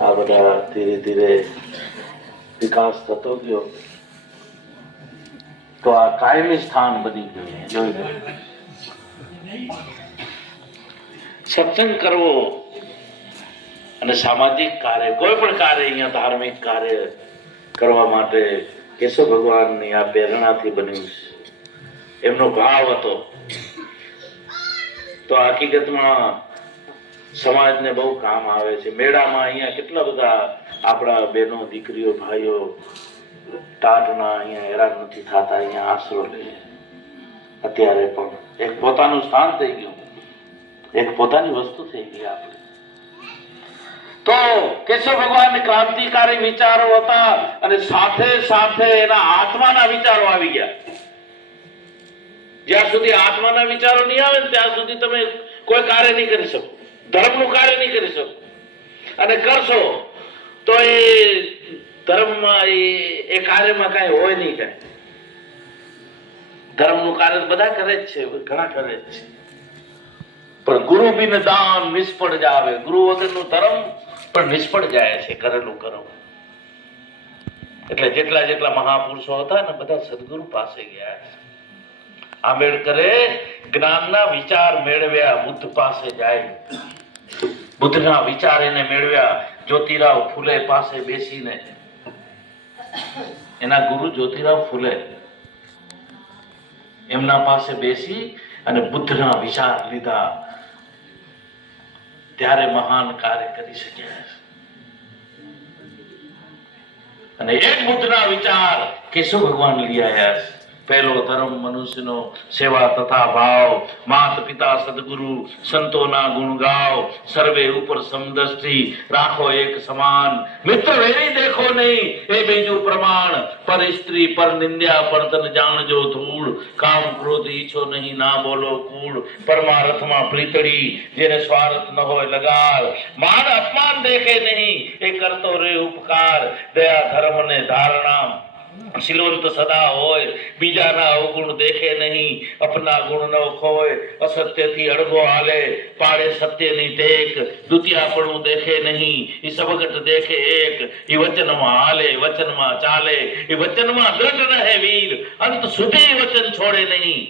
આ બધા ધીરે ધીરે વિકાસ થતો ગયો તો આ કાયમી સ્થાન બની ગયું. જોઈ લો, સત્સંગ કરવો અને સામાજિક કાર્ય, કોઈ પણ કાર્ય, અહીંયા ધાર્મિક કાર્ય કરવા માટે કેશવ ભગવાનની આ પ્રેરણાથી બન્યું છે. એમનો ભાવ હતો. તો હકીકતમાં સમાજને બહુ કામ આવે છે. મેળામાં અહીંયા કેટલા બધા આપણા બહેનો, દીકરીઓ, ભાઈઓ ટાટના અહીંયા હેરાન નથી થતા, અહીંયા આશરો લે. અત્યારે પણ એક પોતાનું સ્થાન થઈ ગયું, એક પોતાની વસ્તુ થઈ ગઈ આપણે. તો કેશવ ભગવાન ક્રાંતિકારી વિચારો હતા અને સાથે સાથે એના આત્માના વિચારો આવી ગયા. જ્યાં સુધી આત્માના વિચારો નહીં આવે ત્યાં સુધી તમે કોઈ કાર્ય નહીં કરી શકો, ધર્મનું કાર્ય નહીં કરી શકો. અને કરશો તો એ ધર્મમાં એ કાર્યમાં કાંઈ હોય નહીં. કાંઈ ધર્મનું કાર્ય બધા કરે જ છે, ઘણા કરે જ છે, પણ ગુરુ બિન દાન નિષ્ફળ જાવે. ગુરુ વગરનું ધર્મ પણ નિષ્ફળ જાય છે કરેલું કરવું. એટલે જેટલા જેટલા મહાપુરુષો હતા ને બધા સદગુરુ પાસે ગયા છે. આંબેડકરે જ્ઞાનના વિચાર મેળવ્યા, બુદ્ધ પાસે જાય, બુદ્ધના વિચાર એને મેળવ્યા. જ્યોતિરાવ ફૂલે પાસે બેસીને, એના ગુરુ જ્યોતિરાવ ફૂલે, એમના પાસે બેસી અને બુદ્ધના વિચાર લીધા. ત્યારે મહાન કાર્ય કરી શક્યા. અને એક બુદ્ધના વિચાર કેશવ ભગવાન લઈ આવ્યા છે. પહેલો ધર્મ મનુષ્યનો સેવા તથા ભાવ, માત પિતા સદગુરુ સંતોના ગુણ ગાવ, સર્વે ઉપર સમદૃષ્ટિ રાખો એક સમાન, મિત્ર વેરી દેખો નહીં એ બીજું પ્રમાણ, પર સ્ત્રી પર નિંદ્યા પર તન જાણજો ધૂળ, કામ ક્રોધ ઈચ્છો નહીં ના બોલો કૂળ, પરમાર્થમાં પ્રીતડી જેને સ્વાર્થ ન હોય લગાર, માન અપમાન દેખે નહીં એ કરતો રે ઉપકાર, દયા ધર્મ ને ધારણા શીલવંત સદા હોય, બીજાના અવગુણ દેખે નહીં અપના ગુણ ન ખોય, અસત્યથી અડગો હાલે પાડે સત્યની ટેક, દ્વિતીયાપણું દેખે નહીં એ સબગટ દેખે એક, એ વચનમાં હાલે વચનમાં ચાલે, એ વચનમાં દ્રઢ રહે વીર, અંત સુધી વચન છોડે નહીં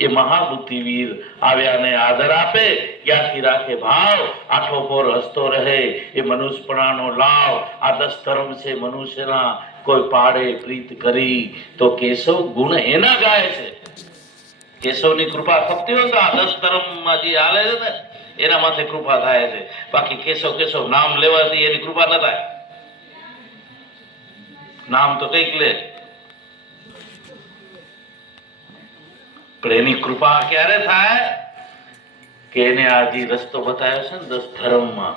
એ મહાબુદ્ધિવીર, આવ્યાને આદર આપે ક્યાંથી રાખે ભાવ, આઠો પોર હસતો રહે એ મનુષ્યપણાનો લાવ, આ 10 ધર્મ છે મનુષ્યના કોઈ પાડે પ્રીત કરી, તો કેશવ ગુણ એના ગાય છે. કેશવની કૃપા થતી હોય તો આ 10 ધર્મમાં જે હાલે છે ને એના માથે કૃપા થાય છે. બાકી કેશવ કેશવ નામ લેવાથી એની કૃપા ન થાય. નામ તો કઈક લે, પણ એની કૃપા ક્યારે થાય કે એને આ જે રસ્તો બતાવ્યો છે ને 10 ધર્મમાં,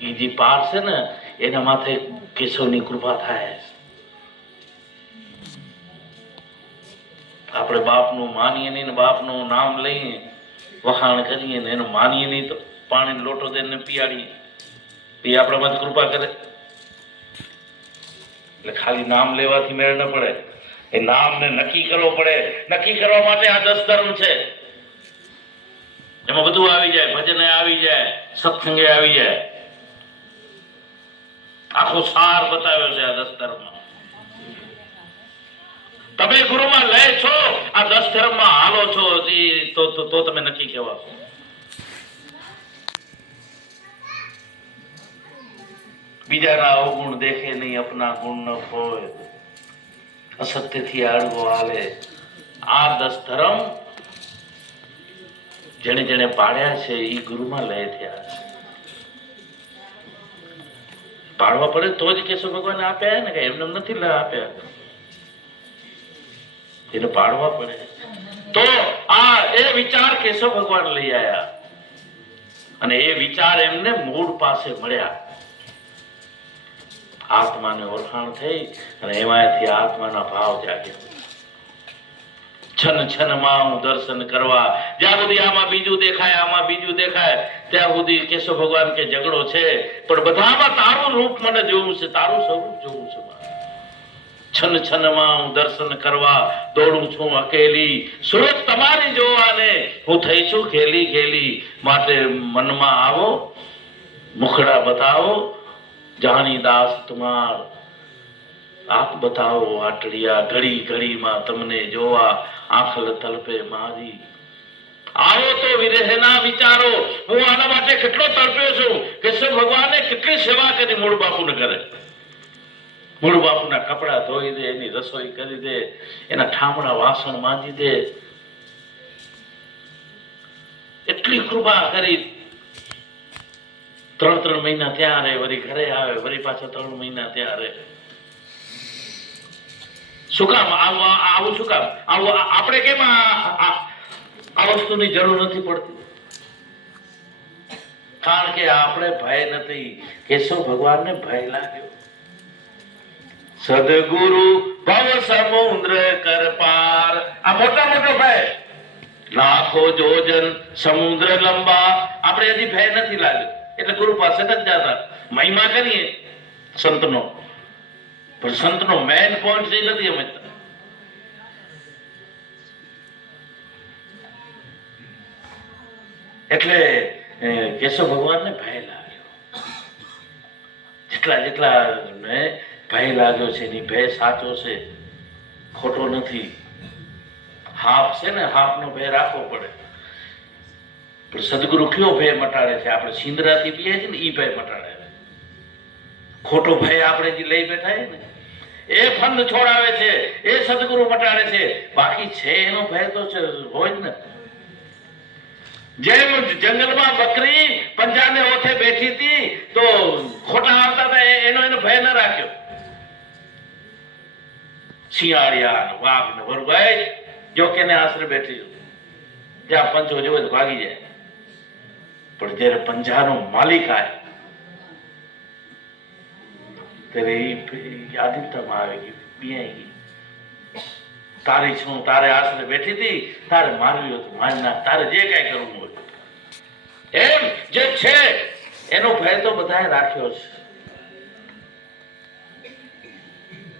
એ જે પાર છે ને એના માથે કેશવની કૃપા થાય. આપણે બાપનું માનીએ નહીં ને બાપનું નામ લઈએ, વખાણ કરીએ ને એનું માનીએ નહીં તો પાણીનો લોટો દઈને પીયાડીએ, એ આપણા માટે કૃપા કરે. એટલે ખાલી નામ લેવાથી મેળ ન પડે, એ નામને નક્કી કરવો પડે. નક્કી કરવા માટે આ 10 ધર્મ છે. એમાં બધું આવી જાય, ભજને આવી જાય, સત્સંગે આવી જાય, આખો સાર બતાવ્યો છે આ 10 ધર્મમાં. તમે ગુરુમાં લે છો, આ 10 ધર્મમાં હાલો છો તો તમે નક્કી કહેવાશો. બીજાના અવગુણ દેખે નહીં અપના ગુણ ન હોય, અસત્યથી આડવો હાલે. આ 10 ધર્મ જેને જેને પાડ્યા છે એ ગુરુમાં લય થયા છે. પાડવા પડે તો જ કેશવ ભગવાન આપ્યા ને, કે એમને નથી આપ્યા, એને પાડવા પડે. તો આ એ વિચાર કેશવ ભગવાન લઈ આવ્યા અને એ વિચાર એમને મૂળ પાસે મળ્યા. આત્માને ઓળખાણ થઈ અને એમાંથી આત્માના ભાવ જાગ્યા. છન છન માં હું દર્શન કરવા, જ્યાં સુધી આમાં બીજું દેખાય આમાં બીજું દેખાય ત્યાં સુધી કેશવ ભગવાન કે ઝઘડો છે, પણ બધામાં તારું રૂપ મને જોવું છે, તારું સ્વરૂપ જોવું છે. છન છન માં હું દર્શન કરવા દોડું છું અકેલી, સુરત તમારી જોવાને હું થઈ છું ખેલી ખેલી, માટે મનમાં આવો मुखड़ा बताओ जानी दास तुम्हार, आप बताओ आटड़िया घड़ी घड़ी में तमने जोवा आंखल तलपे मारी। આવો તો વિરહના વિચારો। હું આના માટે કેટલો તડપ્યો છું। કેશવ ભગવાને કેટલી સેવા કરી મૂળ બાપુને ઘરે। મૂળ બાપુના કપડા ધોઈ દે, એની રસોઈ કરી દે, એના ઠામણા વાસણ માંજી દે, એટલી કૃપા કરી। 3 મહિના ત્યાં રહે, વળી ઘરે આવે, વળી પાછા 3 મહિના ત્યાં રહે। શું કામ આવું શું કામ આવું? આપણે કેમ આ વસ્તુની જરૂર નથી પડતી? કારણ કે આપણે ભય નથી, કેશવ ભગવાનને ભય લાગ્યો। સદગુરુ ભવ સમુદ્ર કર પાર, આ મોટા મોટો ભય, લાખો જોજન સમુદ્ર લંબા, આપણે હજી ભય નથી લાગ્યો એટલે ગુરુ પાસે નથી જતા। મહિમા કરીએ સંતનો, પણ સંતનો મેઇન પોઈન્ટ એ નથી સમજતા। એટલે કેશવ ભગવાનને ભય લાગ્યો। જેટલા જેટલા ને ભય લાગ્યો છે એની ભય સાચો છે, ખોટો નથી। હાપ છે ને, હાપનો ભય રાખવો પડે। પણ સદગુરુ કયો ભય મટાડે છે? આપણે સિંદરાથી પીએ છીએ ને એ ભય મટાડે। ખોટો ભય આપણે જે લઈ બેઠા ને એ ફંદ છોડાવે છે, એ સદગુરુ મટાડે છે। બાકી છે એનો ભય તો હોય જ ને। જેમ જંગલમાં બકરી પંજાને ઓથે બેઠી હતી તો ખોટા આવતા હતા, એનો ભય ન રાખ્યો। શિયાળિયા વાઘ ને વરુભાઈ જો કેને આશરે બેઠી, જ્યાં પંચો જોવે તો ભાગી જાય। પણ જયારે પંજાનો માલિક આવે ત્યારે યાદીતામાં આવે કે પીઆઈ ગઈ, તારી છું, તારે આશરે બેઠી હતી, તારે મારવી હતું મારી નાખ, તારે જે કઈ કરવું હોય। એમ જે છે એનો ભય તો બધાએ રાખ્યો છે।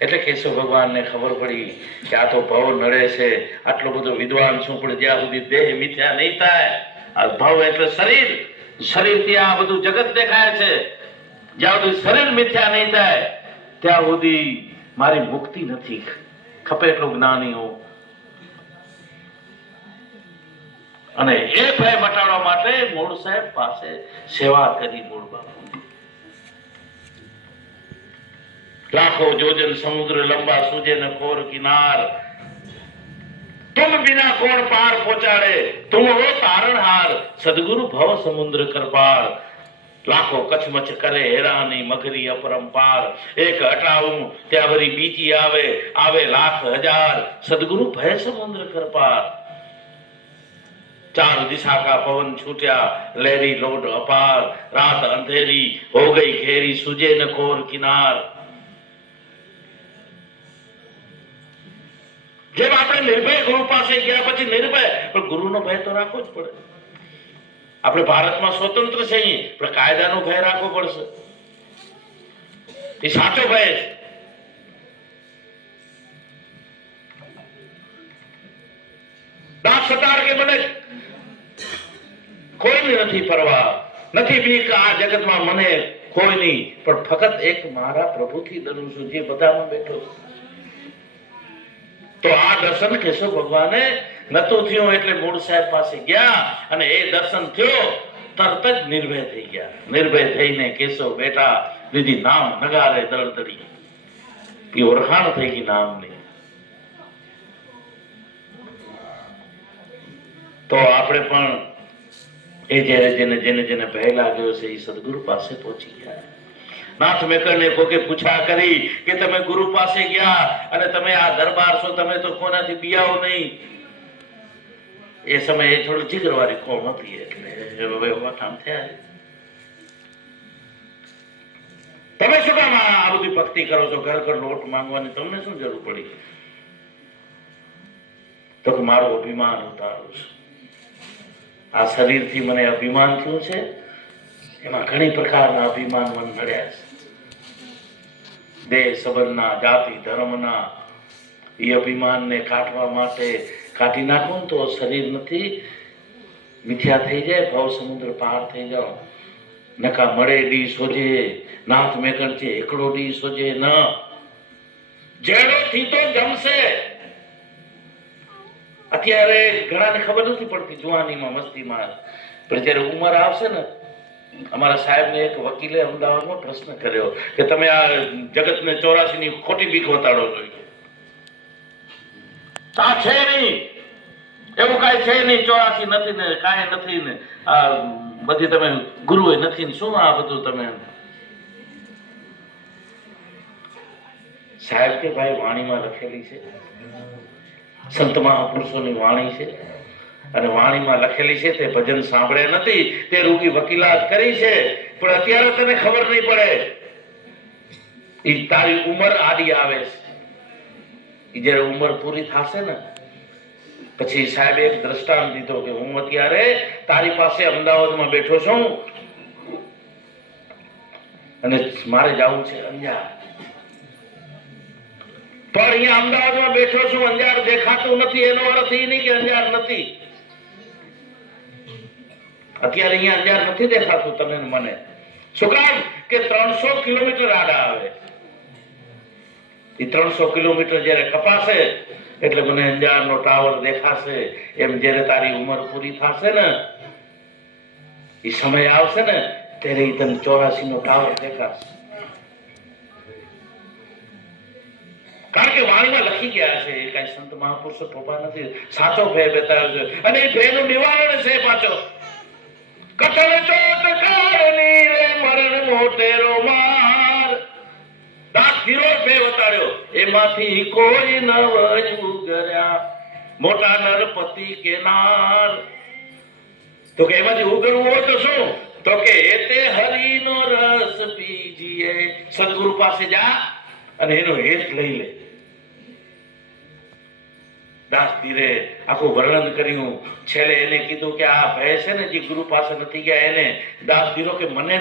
એટલે કેશવ ભગવાનને ખબર પડી કે આ તો ભવ નડે છે, આટલો બધો વિદ્વાન છું, પણ જ્યાં સુધી દેહ મિથ્યા નહીં થાય, આ ભવ એટલે શરીર, શરીરથી આ બધું જગત દેખાય છે, જ્યાં સુધી શરીર મિથ્યા નહીં થાય ત્યાં સુધી મારી મુક્તિ નથી। ખપે એટલું જ્ઞાની હું। અને એ ભય મટાડવા માટે મૂળ સાહેબ પાસે સેવા કરી। મૂળ બાપુ લાખો જોજન સમુદ્ર લંબા સૂજે ન ખોર કિનાર, तुम बिना कौन पार पहुंचाड़े, तुम हो तारणहार। सदगुरु भव समुद्र कर पार, लाखो कचमच करे हेरानी मगरी अपरंपार। एक हटाऊं त्या वरी बीजी आवे, आवे लाख हजार। सदगुरु भय समुद्र कर पार। 4 दिशा का पवन छूटा, लहरी लोट अपार। रात अंधेरी हो गई घेरी, सूझे न कोर किनार। જેમ આપણે નિર્ભય ગુરુ પાસે ગયા પછી નિર્ભય, પણ ગુરુનો ભય તો રાખવો જ પડે। આપણે ભારતમાં સ્વતંત્ર છે પણ કાયદાનો ભય રાખવો પડશે, એ સાચો ભય છે। દાસ સતાર કે મને કોઈની નથી પરવા, નથી બીક આ જગતમાં મને કોઈની, પણ ફક્ત એક મારા પ્રભુથી ડરું છું જે બધામાં બેઠો છે। તો આ દર્શન કેશવ ભગવાને નતું થયું એટલે મૂળ સાહેબ પાસે ગયા અને એ દર્શન થયો, તરત જ નિર્ભય થઈ ગયા। નિર્ભય થઈને કેશવ બેઠા, દીદી નામ નગારે દળદળી, એ ઓળખાણ થઈ ગઈ નામની। તો આપણે પણ એ જ્યારે જેને જેને જેને ભય લાગ્યો છે એ સદગુરુ પાસે પહોંચી ગયા। नाथ मेकर ने कोके पूछा करी कि तमे गुरु पासे गया અને તમે આ દરબાર છો, તમે તો કોનાથી બિયાઓ નહીં। એ સમયે થોડી જીગરવાળી કોમ હતી એટલે હવે કામ થયા। તમે શું કામ આ બધી ભક્તિ કરો છો, ઘર ઘર લોટ માંગવાની તમને શું જરૂર પડી? તો કે મારું અભિમાન ઉતારું છું, આ શરીરથી મને અભિમાન થયું છે, એમાં ઘણી પ્રકારના અભિમાન મને નડ્યા છે। દેહ સંબંધના, જાતિ ધર્મના, એ અભિમાનને કાઢવા માટે કાઢી નાખો તો શરીર નથી, મિથ્યા થઈ જાય, ભવ સમુદ્ર પાર થઈ જાઓ। નકા મળે ડી સોજે, નાથ મેકણ છે એકડો ડી સોજે ન, જેડો થી તો જમશે. અત્યારે ઘણાને ખબર નથી પડતી જુવાનીમાં મસ્તીમાં, પણ જ્યારે ઉંમર આવશે ને, અમારા સાહેબને એક વકીલે અમદાવાદમાં પ્રશ્ન કર્યો કે તમે આ જગતને 84 ની ખોટી બીક વતાડો છો. આ છે નહીં, એવું કાંઈ છે નહીં, 84 નથી ને કાંઈ નથી ને આ બધી તમે ગુરુએ નથી ને શું આ બધું તમે. સાહેબ કે ભાઈ વાણીમાં લખેલી છે, સંત મહાપુરુષોની વાણી છે, અને વાણીમાં લખેલી છે તે ભજન સાંભળે નથી, તે રૂગી વકીલાત કરી છે, પણ અત્યારે તને ખબર નહીં પડે. ઈ તારી ઉંમર આડી આવે છે, ઈ જ્યારે ઉંમર પૂરી થશે ને પછી સાહેબે એક દ્રષ્ટાંત દીધો કે હું અત્યારે તારી પાસે અમદાવાદમાં બેઠો છું અને મારે જવું છે અંજાર, પણ અહીંયા અમદાવાદમાં બેઠો છું, અંજાર દેખાતું નથી, એનો અર્થ એ નહીં કે અંજાર નથી. અત્યારે અહીંયા અંજાર નથી દેખાતું તને ને મને. શું કામ કે 300 કિલોમીટર આડા આવે. એ 300 કિલોમીટર જ્યારે કપાશે એટલે મને અંજારનો ટાવર દેખાશે. એમ જ્યારે તારી ઉંમર પૂરી થશે ને, એ સમય આવશે ને ત્યારે એ તને 84 નો ટાવર દેખાશે. કારણ કે વાણીમાં લખી ગયા છે, એ કઈ સંત મહાપુરુષો ટોપા નથી, સાચો ભય બતાવ્યો છે, અને એ ભયનું નિવારણ છે પાછો. કથન ચોટ કારણી રે મરણ મોટેરો માર, દાસ ધીરો ભય બતાડ્યો, એમાંથી કોઈ ન ઉગર્યા મોટા નરપતિ કે નાર. તો કે એમાંથી ઉગરવું હોય તો શું? તો કે તે હરિનો રસ પીજીએ, સદગુરુ પાસે જા અને એનો હેત લઈ લે. દાસ ધીરે આખું વર્ણન કર્યું. છેલ્લે એને કીધું કે આ ભય છે ને જે ગુરુ પાસે નથી ગયા એને, દાસ ધીરો કે મને